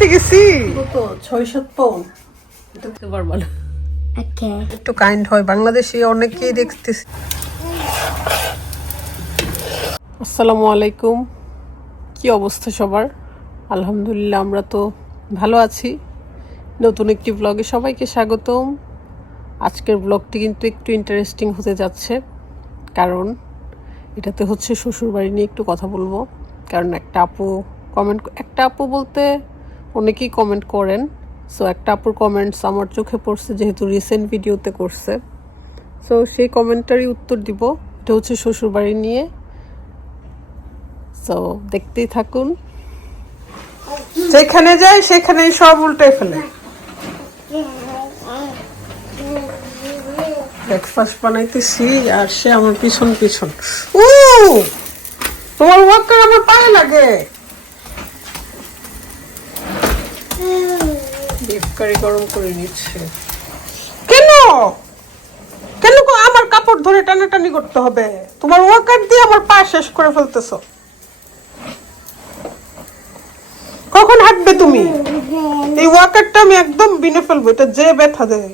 দেখতে গেছি। তো ছয় সাত পাউন্ড। পারব না. একটু কাইন্ড হয় বাংলাদেশে অনেকেই দেখতেছি। আসসালামু আলাইকুম। কি অবস্থা সবার? আলহামদুলিল্লাহ আমরা তো ভালো আছি। নতুন একটি ব্লগে সবাইকে স্বাগতম। আজকের ব্লগটি কিন্তু একটু ইন্টারেস্টিং হতে যাচ্ছে। কারণ এটাতে হচ্ছে শ্বশুরবাড়ি নিয়ে একটু কথা বলব। কারণ একটা আপু কমেন্ট একটা আপু বলতে অনেকেই কমেন্ট করেন। সো একটা আপুর কমেন্টস আমার চোখে পড়ছে যেহেতু রিসেন্ট ভিডিওতে করছে। সো সেই কমেন্টারই উত্তর দিব। এটা হচ্ছে শ্বশুরবাড়ি নিয়ে। সো দেখতেই থাকুন। যেখানে যায় সেখানেই সব উল্টে ফেলে। ব্রেকফাস্ট বানাইতেছি আর সে আমার পিছন পিছন। উ তোমার ওয়াকার আমার পায়ে লাগে। বিফ কারি গরম করে নিচ্ছে। কেন? কেন আমার কাপড় ধরে টানাটানি করতে হবে। তোমার ওয়াকার দিয়ে আমার পা শেষ করে ফেলতেছো। কখন হাঁটবে তুমি? এই ওয়াকারটা আমি একদম বিনে ফেলব এটা যে ব্যথা দেয়।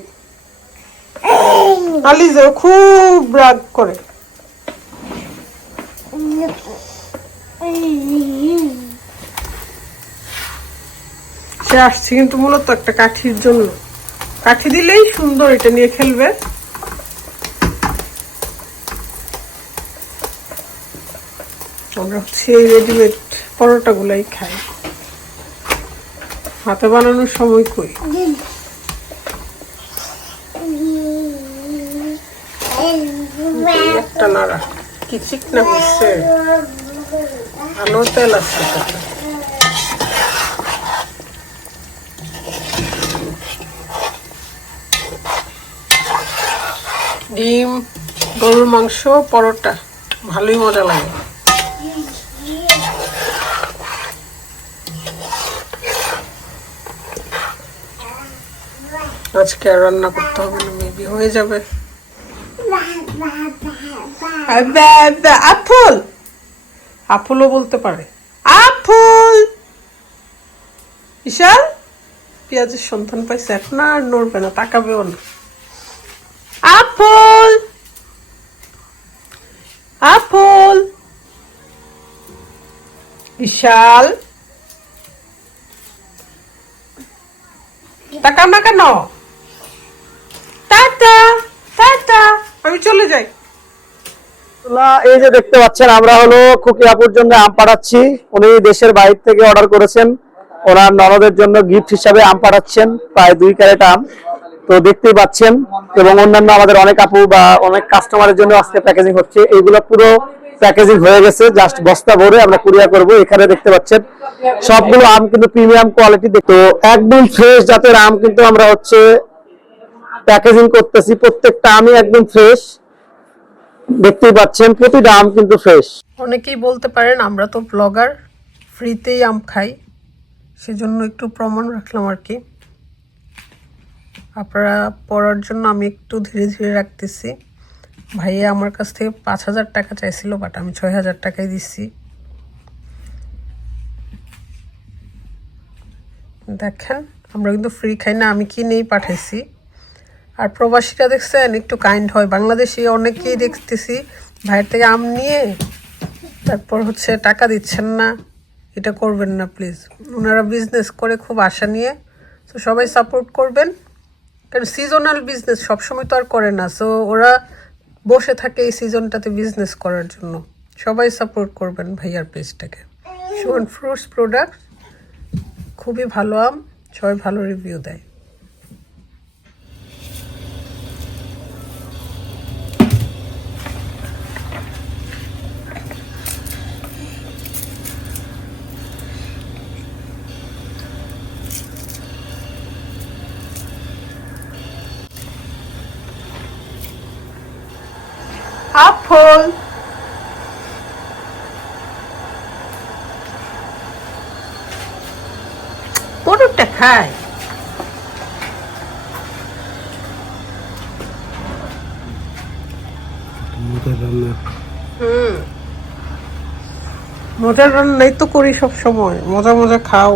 আলিজে খুব রাগ করে। সে আসছে, কিন্তু মূলত একটা কাঠির জন্য। কাঠি দিলেই সুন্দর এটা নিয়ে খেলবে। আমরা হচ্ছে রেডিমেড পরোটা গুলাই খাই। হাতে বানানোর সময় কই? একটা নাড়া। কি চিকনা হচ্ছে? ভালো তেল আছে। ডিম, গরুর মাংস, পরোটা। ভালোই মজা লাগে। আজকে আর রান্না করতে হবে না, মেবি হয়ে যাবে। আফুল! আফুলও বলতে পারে। আফুল! বিশাল, পেঁয়াজের সন্তান পাইছে এখন আর নড়বে না, তাকাবেও না আফুল আফুল বিশাল। তাকাও না কেন? আমি চলে যাই। এই যে দেখতে পাচ্ছেন, আমরা হলো খুকি আপুর জন্য আম পাঠাচ্ছি উনি দেশের বাইরে থেকে অর্ডার করেছেন। ওনার ননদের জন্য গিফট হিসাবে আম পাঠাচ্ছেন প্রায় দুই ক্যারেট আম। তো দেখতেই পাচ্ছেন, এবং অন্যান্য আমাদের অনেক আপু বা অনেক কাস্টমারের জন্য আজকে প্যাকেজিং হচ্ছে। এইগুলো পুরো প্যাকেজিং হয়ে গেছে জাস্ট বস্তা ভরে আমরা কুরিয়ার করব, এখানে দেখতে পাচ্ছেন। সবগুলো আম কিন্তু প্রিমিয়াম কোয়ালিটি তো একদম ফ্রেশ জাতের আম কিন্তু আমরা হচ্ছে প্যাকেজিং করতেছি, প্রত্যেকটা আমই একদম ফ্রেশ দেখতেই পাচ্ছেন, প্রতিটা আম কিন্তু ফ্রেশ অনেকেই বলতে পারেন, আমরা তো ব্লগার ফ্রিতেই আম খাই। সেজন্য একটু প্রমাণ রাখলাম আর কি। আপনারা পড়ার জন্য আমি একটু ধীরে ধীরে রাখতেছি। ভাইয়া আমার কাছ থেকে পাঁচ হাজার টাকা চাইছিল বাট আমি ছয় হাজার টাকাই দিচ্ছি। দেখেন, আমরা কিন্তু ফ্রি খাই না, আমি কিনেই পাঠাইছি। আর প্রবাসীরা দেখছেন, একটু কাইন্ড হয়। বাংলাদেশি অনেকেই দেখতেছি, ভাইয়ের থেকে আম নিয়ে তারপর হচ্ছে টাকা দিচ্ছেন না। এটা করবেন না প্লিজ ওনারা বিজনেস করে খুব আশা নিয়ে। তো সবাই সাপোর্ট করবেন। কারণ সিজনাল বিজনেস সবসময় তো আর করে না। সো ওরা বসে থাকে এই সিজনটাতে বিজনেস করার জন্য। সবাই সাপোর্ট করবেন ভাইয়ার পেজটাকে সুমন ফ্রুটস প্রোডাক্ট খুবই ভালো আম, সবাই ভালো রিভিউ দেয়। half full. পটরটা খায়। মজার রান্নাই তো করি সব সময়। মজা মজা খাও।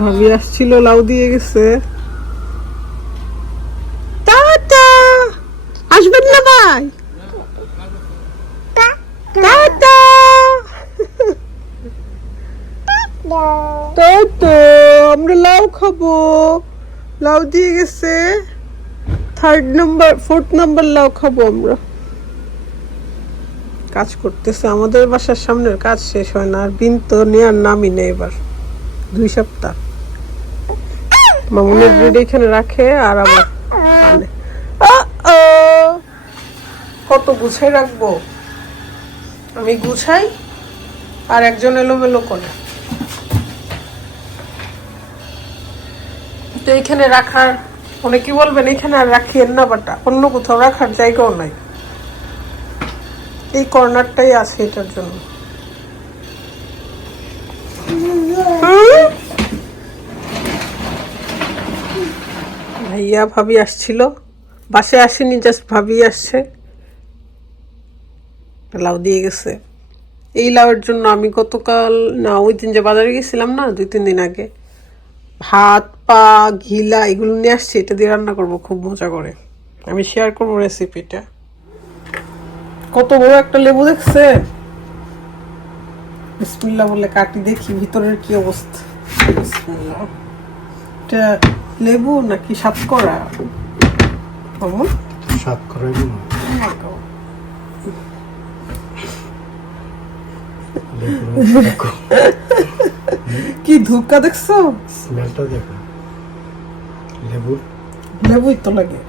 ভাবি আসছিল লাউ দিয়ে গেছে। খাব লাউ দিয়ে গেছে। থার্ড নাম্বার ফোর্থ নাম্বার লাউ খাব আমরা। কাজ করতেছে। আমাদের বাসার সামনের কাজ শেষ হয় না। আর বিন তো নেওয়ার নামই নেই এবার। দুই সপ্তাহ। মামুনের ব্রেড এখানে রাখে আর আমার! কত গুছাই রাখব? আমি গুছাই আর একজন এলোমেলো করে। তো এখানে রাখার অনেকে বলবেন, এখানে আর রাখিয়েন না বাটা অন্য কোথাও রাখার জায়গাও নাই। এই কর্নারটাই আছে এটার জন্য। ভাইয়া ভাবি আসছিল। বাসে আসেনি জাস্ট ভাবি আসছে। লাউ দিয়ে গেছে। এই লাউয়ের জন্য আমি গতকাল, না, ওই দিন যে বাজারে গেছিলাম না, দুই, তিন দিন আগে, ভাত পা ঘিলা এগুলো নিয়ে আসছি এটা দিয়ে রান্না করব খুব মজা করে। আমি শেয়ার করব রেসিপিটা কত বড় একটা লেবু দেখছে বিসমিল্লাহ বলে কাটি দেখি ভিতরের কি অবস্থা? এটা লেবু নাকি সাতকরা? অমন সাত করাই দিন কি ধূপকা দেখছ? স্মেলটা দেখো। লেবুর লেবুই তো লাগে।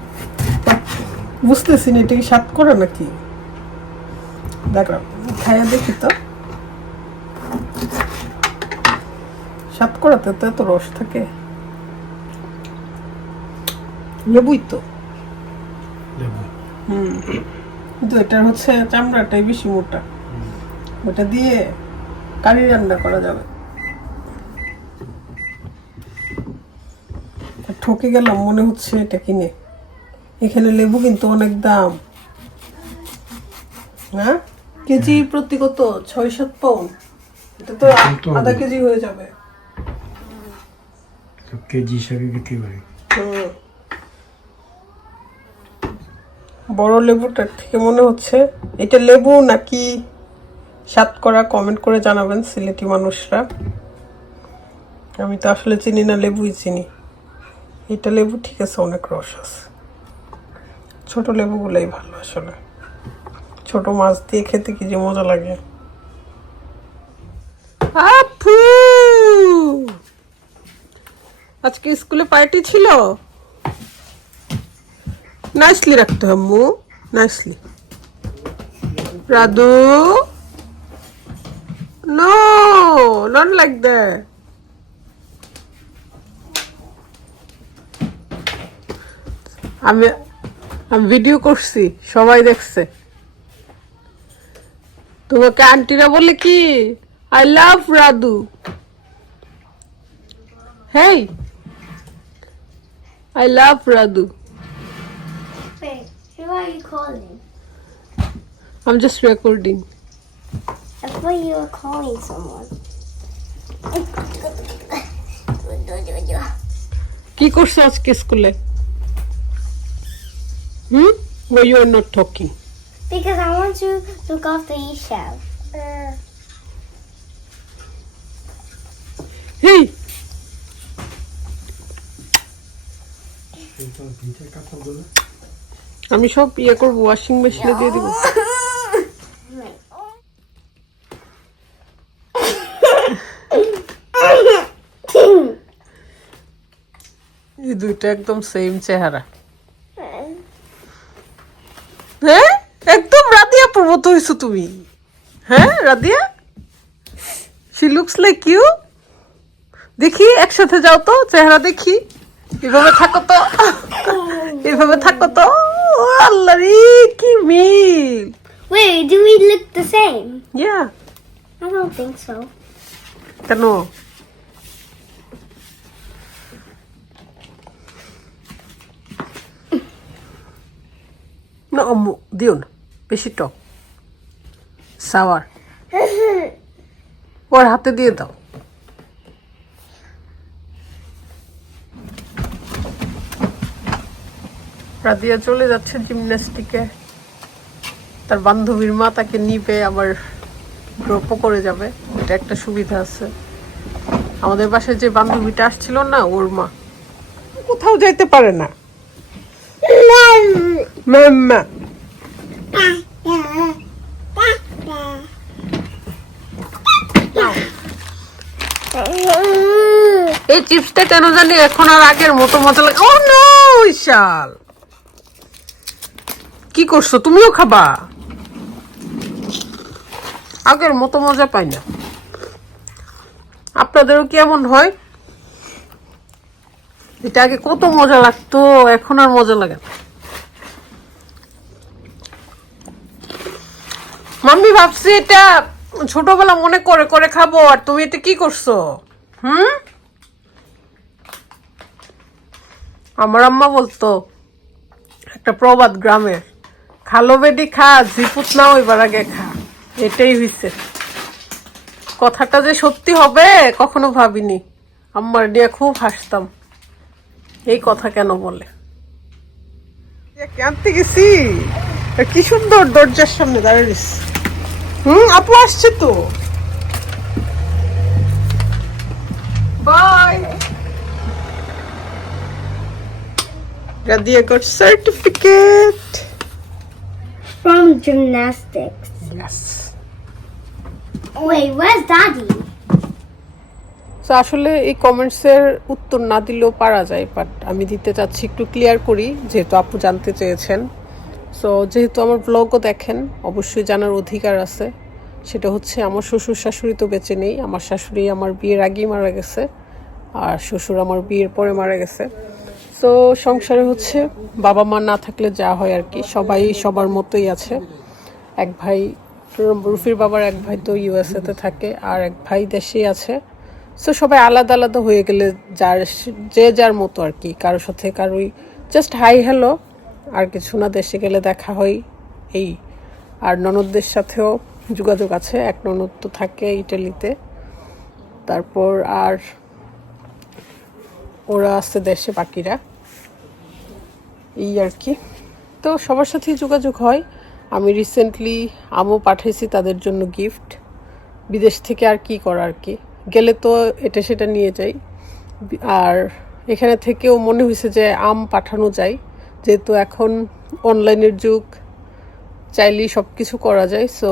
বুঝতেছি না এটা কি সাত করে নাকি? দেখলাম খাইয়া দেখি তো। সাত করাতে তো এত রস থাকে। লেবুই তো। লেবু। কিন্তু এটার হচ্ছে চামড়াটাই বেশি মোটা। ওটা দিয়ে কারি রান্না করা যাবে। ঠকে গেলাম মনে হচ্ছে এটা কিনে। এখানে লেবু কিন্তু অনেক দাম। হ্যাঁ? কেজি প্রতি কত? ছয় সাত পাউন্ড। এটা তো আধা কেজি হয়ে যাবে। কেজি হিসাবে বিক্রি করি। বড় লেবুটার থেকে মনে হচ্ছে এটা লেবু নাকি স্বাদ করা? কমেন্ট করে জানাবেন সিলেটি মানুষরা। আমি তো আসলে চিনি না লেবুই চিনি। এটা লেবু ঠিক আছে, অনেক রস আছে। ছোট লেবুগুলোই ভালো আসলে। ছোট মাছ দিয়ে খেতে কি যে মজা লাগে। আপু! আজকে স্কুলে পার্টি ছিল? নাইসলি রাখতে হবে মু nicely Radhu? No not like that আমি ভিডিও করছি সবাই দেখছে। তোমাকে আন্টিরা বলে কি I love Radhu hey I love Radhu আমি জাস্ট রেকর্ডিং কি করছ আজকে স্কুলে? হুম ওই you are not talking Because I want to look after Isha. Hey আমি সব ইয়ে করব ওয়াশিং মেশিনে দিয়ে দিব। এই দুইটা একদম সেম চেহারা। হ্যাঁ? একদম রাদিয়া মতো হয়েছো তুমি। হ্যাঁ Radia she looks like you দেখি একসাথে যাও তো চেহারা দেখি। এভাবে থাকো তো। এভাবে থাকো তো। আল্লাহ রে কি মিল। Wait, do we look the same? Yeah I don't think so. কেন? না আম্মু দিও না বেশি টক। সাওয়ার। ওর হাতে দিয়ে দাও। রাদিয়া চলে যাচ্ছে জিমন্যাস্টিকে। তার বান্ধবীর মা তাকে নিবে, আবার ড্রপও করে যাবে। এটা একটা সুবিধা আছে। আমাদের বাসায় যে বান্ধবীটা আসছিল না, ওর মা। কোথাও যাইতে পারে না। মাম্মা এই চিপসটা কেন জানি এখন আর আগের মতো মজা লাগে ও নো, বিশাল। কি করছ? তুমিও খাবা। আগের মতো মজা পাই না। আপনাদেরও কি এমন হয়? এটা আগে কত মজা লাগতো, এখন আর মজা লাগে না। মাম্মি, ভাবছি এটা ছোটবেলা মনে করে করে খাব, আর তুমি এটা কি করছ? হুম? আমার আম্মা বলতো, একটা প্রবাদ গ্রামের খালো বেডি খা জিপুত না ওইবার আগে খা। এটাই হইছে। কথাটা যে সত্যি হবে, কখনো ভাবিনি। আম্মার নিয়ে খুব হাসতাম। এই কথা কেন বলে? আনতে গেছি। কি সুন্দর দরজার সামনে দাঁড়িয়ে হুম আপু আসছে তো bye Radia got certificate. From gymnastics. Yes. Wait, where's Daddy? তো আসলে এই কমেন্টসের উত্তর না দিলেও পারা যায় বাট আমি দিতে চাচ্ছি একটু ক্লিয়ার করি যেহেতু আপু জানতে চেয়েছেন সো যেহেতু আমার ব্লগও দেখেন, অবশ্যই জানার অধিকার আছে। সেটা হচ্ছে আমার শ্বশুর শাশুড়ি তো বেঁচে নেই, আমার শাশুড়ি আমার বিয়ের আগেই মারা গেছে, আর শ্বশুর আমার বিয়ের পরে মারা গেছে। তো সংসারে হচ্ছে বাবা মা না থাকলে যা হয় আর কি, সবাই সবার মতোই আছে। এক ভাই, রুফির বাবার এক ভাই তো ইউএসএতে থাকে, আর এক ভাই দেশেই আছে। সো সবাই আলাদা আলাদা হয়ে গেলে যার, যে যার মতো আর কি কারোর সাথে কারোই জাস্ট হাই হ্যালো আর কিছু না, দেশে গেলে দেখা হয়। এই, আর ননদদের সাথেও যোগাযোগ আছে। এক ননদ তো থাকে ইটালিতে। তারপর আর ওরা আছে দেশে, বাকিরা। এই আর কি। তো সবার সাথেই যোগাযোগ হয়। আমি রিসেন্টলি আমও পাঠাইছি তাদের জন্য গিফট বিদেশ থেকে আর কি করা আর কি। গেলে তো এটা সেটা নিয়ে যাই। আর এখানে থেকেও মনে হয়েছে যে আম পাঠানো যায়। যেহেতু এখন অনলাইনের যুগ, চাইলেই সব কিছু করা যায় সো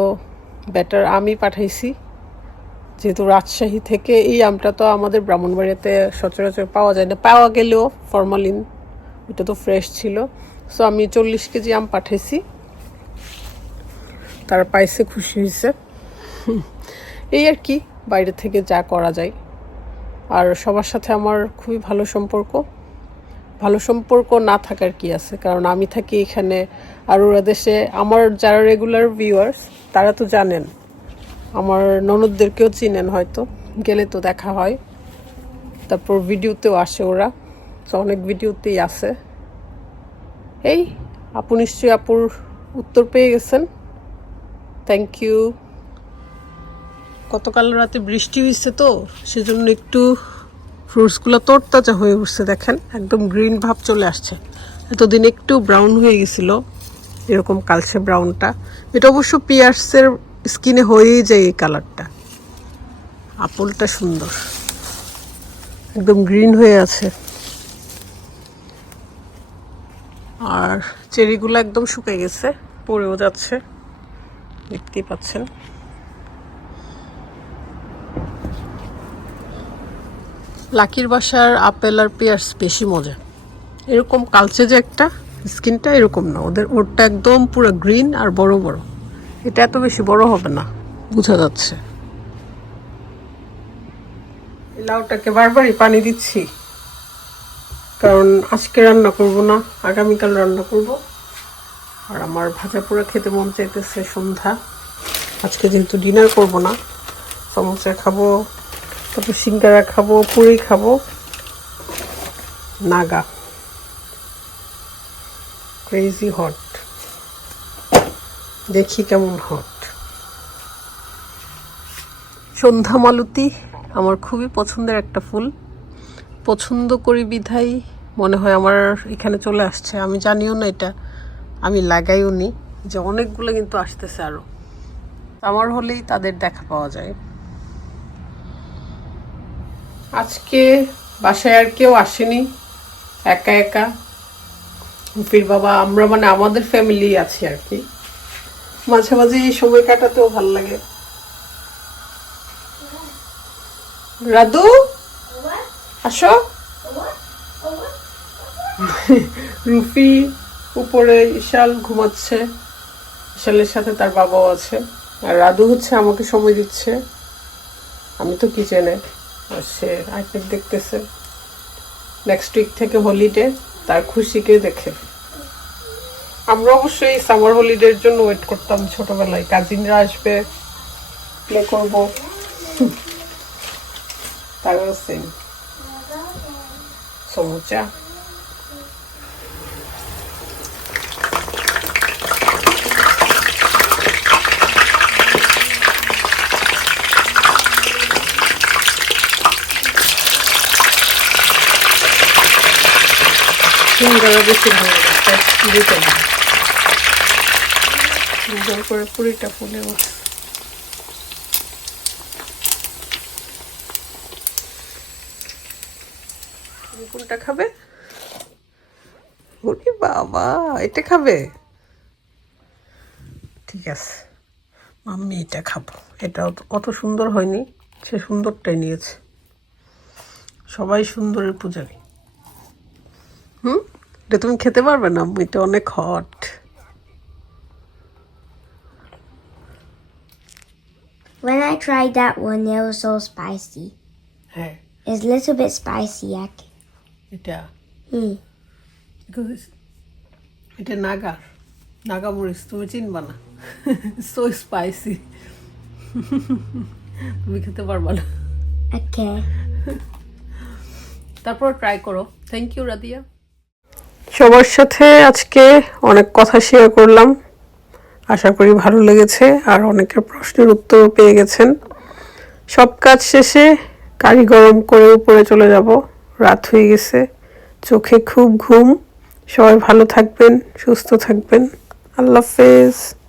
বেটার আমি পাঠাইছি। যেহেতু রাজশাহী থেকে এই আমটা তো আমাদের ব্রাহ্মণবাড়িয়াতে সচরাচর পাওয়া যায় না। পাওয়া গেলেও ফরমালিন ওটা তো ফ্রেশ ছিল। সো আমি চল্লিশ কেজি আম পাঠাইছি। তারা পাইছে, খুশি হয়েছে এই আর কি, বাইরে থেকে যা করা যায়। আর সবার সাথে আমার খুবই ভালো সম্পর্ক। ভালো সম্পর্ক না থাকার কি আছে? কারণ আমি থাকি এখানে আর ওরা দেশে। আমার যারা রেগুলার ভিউয়ার্স তারা তো জানেন। আমার ননদদেরকেও চিনেন হয়তো। গেলে তো দেখা হয়। তারপর ভিডিওতেও আসে ওরা। তো অনেক ভিডিওতেই আছে। এই, আপু নিশ্চয়ই আপুর উত্তর পেয়ে গেছেন। থ্যাংক ইউ গতকাল রাতে বৃষ্টি হয়েছে তো, সেজন্য একটু ফ্রুটসগুলো তরতাজা হয়ে উঠছে, দেখেন। একদম গ্রিন ভাব চলে আসছে। এতদিন একটু ব্রাউন হয়ে গেছিল, এরকম কালচে ব্রাউনটা। এটা অবশ্য পিয়ার্সের স্কিনে হয়েই যায় এই কালারটা। আপেলটা সুন্দর। একদম গ্রিন হয়ে আছে। আর চেরিগুলো একদম শুকিয়ে গেছে, পড়েও যাচ্ছে। দেখতেই পাচ্ছেন। লাকির বাসার আপেল আর পেয়ার্স বেশি মজা। এরকম কালচে যে একটা, স্কিনটা এরকম না। ওদের ওরটা একদম পুরো গ্রিন আর বড় বড়। এটা এত বেশি বড় হবে না, বোঝা যাচ্ছে। লাউটাকে বারবারই পানি দিচ্ছি, কারণ আজকে রান্না করব না, আগামীকাল রান্না করব। আর আমার ভাজা পোড়া খেতে মন চাইতেছে সন্ধ্যা। আজকে যেহেতু ডিনার করব না, সমোসা খাব তারপর সিঙ্গারা খাব, পুরি খাব। নাগা। ক্রেজি হট দেখি কেমন হট সন্ধ্যা মালতী, আমার খুবই পছন্দের একটা ফুল। পছন্দ করি বিধাই, মনে হয় আমার এখানে চলে আসছে। আমি জানিও না এটা, আমি লাগাইও নি যে অনেকগুলো কিন্তু আসতেছে আরও আমার হলেই তাদের দেখা পাওয়া যায়। আজকে বাসায় আর কেউ আসেনি, একা একা। ফির বাবা, আমরা মানে আমাদের ফ্যামিলি আছি আর কি। মাঝে মাঝে এই সময় কাটাতেও ভালো লাগে। রাধু আসো। রুফি উপরে ইশাল ঘুমাচ্ছে ইশালের সাথে তার বাবাও আছে। আর রাধু হচ্ছে আমাকে সময় দিচ্ছে। আমি তো কিচেনে সে আইপ্যাড দেখতেছে। নেক্সট উইক থেকে হলিডে তার খুশিকে দেখে। আমরা অবশ্যই সামার হলিডের জন্য ওয়েট করতাম ছোটবেলায়। কাজিনরা আসবে প্লে করব। তারাও সেম সমুচা সিঙ্গারা বেশি ভালো লাগে দিতে না। সুন্দর করে পুরিটা ফুলে তুমি কোনটা খাবে? ওরে বাবা, এটা খাবে? ঠিক আছে। আমি এটা খাব। এটা অত সুন্দর হয়নি, সে সুন্দরটাই নিয়েছে। সবাই সুন্দরের পূজারী। হুম? এটা তুমি খেতে পারবে না এটা অনেক hot When I tried that one, it was so spicy. হ্যাঁ It's a little bit spicy, actually. এটা Hmm. Because it's- এটা নাগা নাগা মরিচ তুমি চিনবা না সো স্পাইসি তুমি খেতে পারবা না Okay. তারপর ট্রাই করো থ্যাংক ইউ রাদিয়া সবার সাথে আজকে অনেক কথা শেয়ার করলাম। আশা করি ভালো লেগেছে আর অনেকের প্রশ্নের উত্তরও পেয়ে গেছেন। সব কাজ শেষে কারি গরম করে উপরে চলে যাব। রাত হয়ে গেছে, চোখে খুব ঘুম। সবাই ভালো থাকবেন, সুস্থ থাকবেন। আল্লাহ হাফেজ।